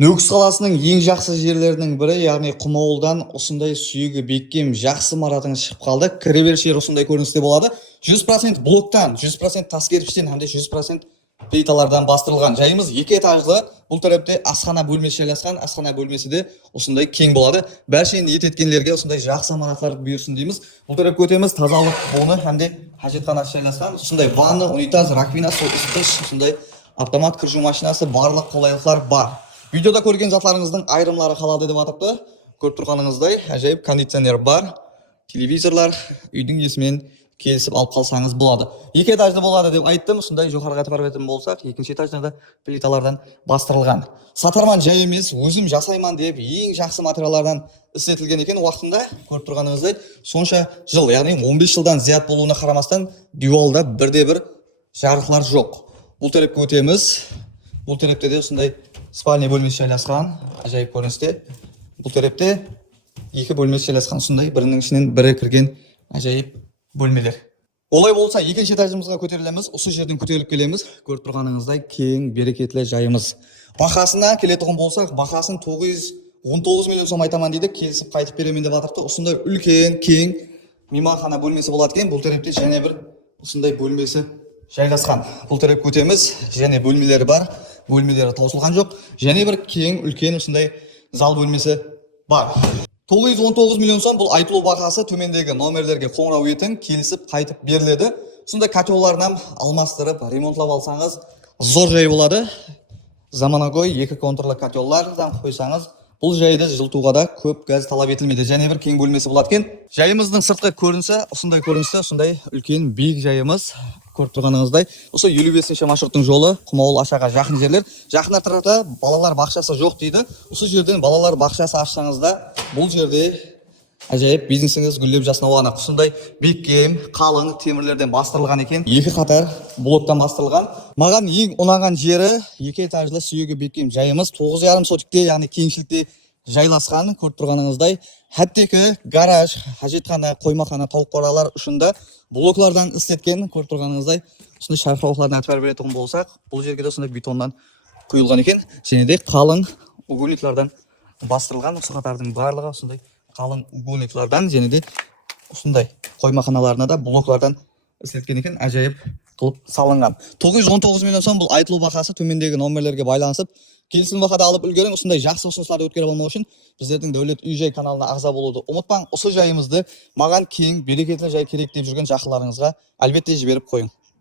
Нүкіс қаласының ең жақсы жерлерінің бірі, яғни Құмауылдан осындай сүйегі беккем жақсы маратың шығып қалды. Кіреберіс жер осындай көріністе болады. 100% блоктан, 100% тас кірпіштен, һәм де 100% плиталардан бастырылған. Жайымыз 2 этажлы. Бұл тарапта асхана бөлмесі жайласқан. Асхана бөлмесі де осындай кең болады. Бәршен ет еткендерге осындай жақсы маратлар бұйырсын дейміз. Бұл тарапқа өтеміз. Тазалық болуны һәм де хажетханасы жайласқан. Осындай ванна, унитаз, раковина, ысытқыш, осындай автомат кір жуу машинасы, барлық қолайлықтар бар. Видеода көрген затларыңыздың айрымлары қалады деп атапты. Көріп тұрғаныңыздай, әжайып кондиционер бар, телевизорлар, үйдің есімен келісіп алып қалсаңыз болады. 2 этажды болады деп айттым. Сондай жоғарыға баратын болсақ, 2-ші этажда плиталардан бастырылған. Сатарман жай емес, өзім жасайман деп ең жақсы материалдардан істетілген екен. Уақытында көріп тұрғаныңыздай, сонша жыл, яғни 15 жылдан зият болуына қарамастан, дюалда бірде-бір жарықлар жоқ. Бұл тарапқа өтеміз. Бұл тарапта де осындай спальня бөлмесі жайласқан, ажайып көріністе. Бұл тарапта 2 бөлмесі жайласқан, сондай бірінің ішінен бірі кірген ажайып бөлмелер. Олай болса, 2-ші этажымызға көтерілеміз. Осы жерден көтеріліп келеміз. Көріп тұрғаныңыздай кең, берекетлі жайымыз. Бақасына келетұғын болсақ, бақасын 919 миллион сом айтаман дейді. Келісіп қайтып беремен деп атырды. Осындай үлкен, кең мейманхана бөлмесі болады екен. Бұл тарапта және бір осындай бөлмесі жайласқан. Бұл тарапқа өтеміз. Және бөлмелері бар. Бөлмелері таусылған жоқ. Және бір кең, үлкен осындай зал бөлмесі бар. 919 миллион сом бұл айтылу бағасы. Төмендегі номерлерге қоңырау етің, келісіп қайтып беріледі. Сондай котелларынан алмастырып, ремонтлап алсаңыз зор жай болады. Заманауи 2 контурлы котеллардан қойсаңыз, бұл жайды жылытуға да көп газ талап етілмейді. Және бір кең бөлмесі болады екен. Жайымыздың сыртқы көрінісі, осындай көріністе, осындай үлкен биік жайымыз. Көріп тұрғаныңыздай, осы 55-ші маршруттың жолы Құмауыл Ашаға жақын жерлер. Жақын тарапта балалар бақшасы жоқ дейді. Осы жерден балалар бақшасы ашсаңызда, бұл жерде ажайып бизнесіңіз гүлдеп жасалуына. Осындай бекем, қалың темірлерден бастырылған екен. 2 қатар блоктан бастырылған. Маған ең ұнаған жері 2 этажлы сүйегі бекем жайымыз 9,5 сотикте, яғни кеңшілікте жайласқан. Көріп тұрғаныңыздай, хәттекі гараж, хажетхана, қоймахана, тауық қоралар ұшында блоклардан істеткен. Көріп тұрғаныңыздай, осындай шарқырауқлардан әтвар беретұғын болсақ, бұл жерге де осындай бетоннан құйылған екен. Және де қалың угольниклардан бастырылған. Осы қатардың барлығы осындай қалың угольниклардан, және де осындай қоймаханаларына да блоклардан істеткен екен. Ажайып қылып салынған. 919 миллион сом бұл айтылу бағасы. Төмендегі номерлерге байланысып келісім бағада алып үлгерің. Осындай жақсы ұсыныстарды өткеріп алмау үшін біздердің Дәулет үй-жай каналына ағза болуды ұмытпаң. Осы жайымызды маған кең, берекетлі жай керек деп жүрген жақындарыңызға әлбетте жіберіп қойың.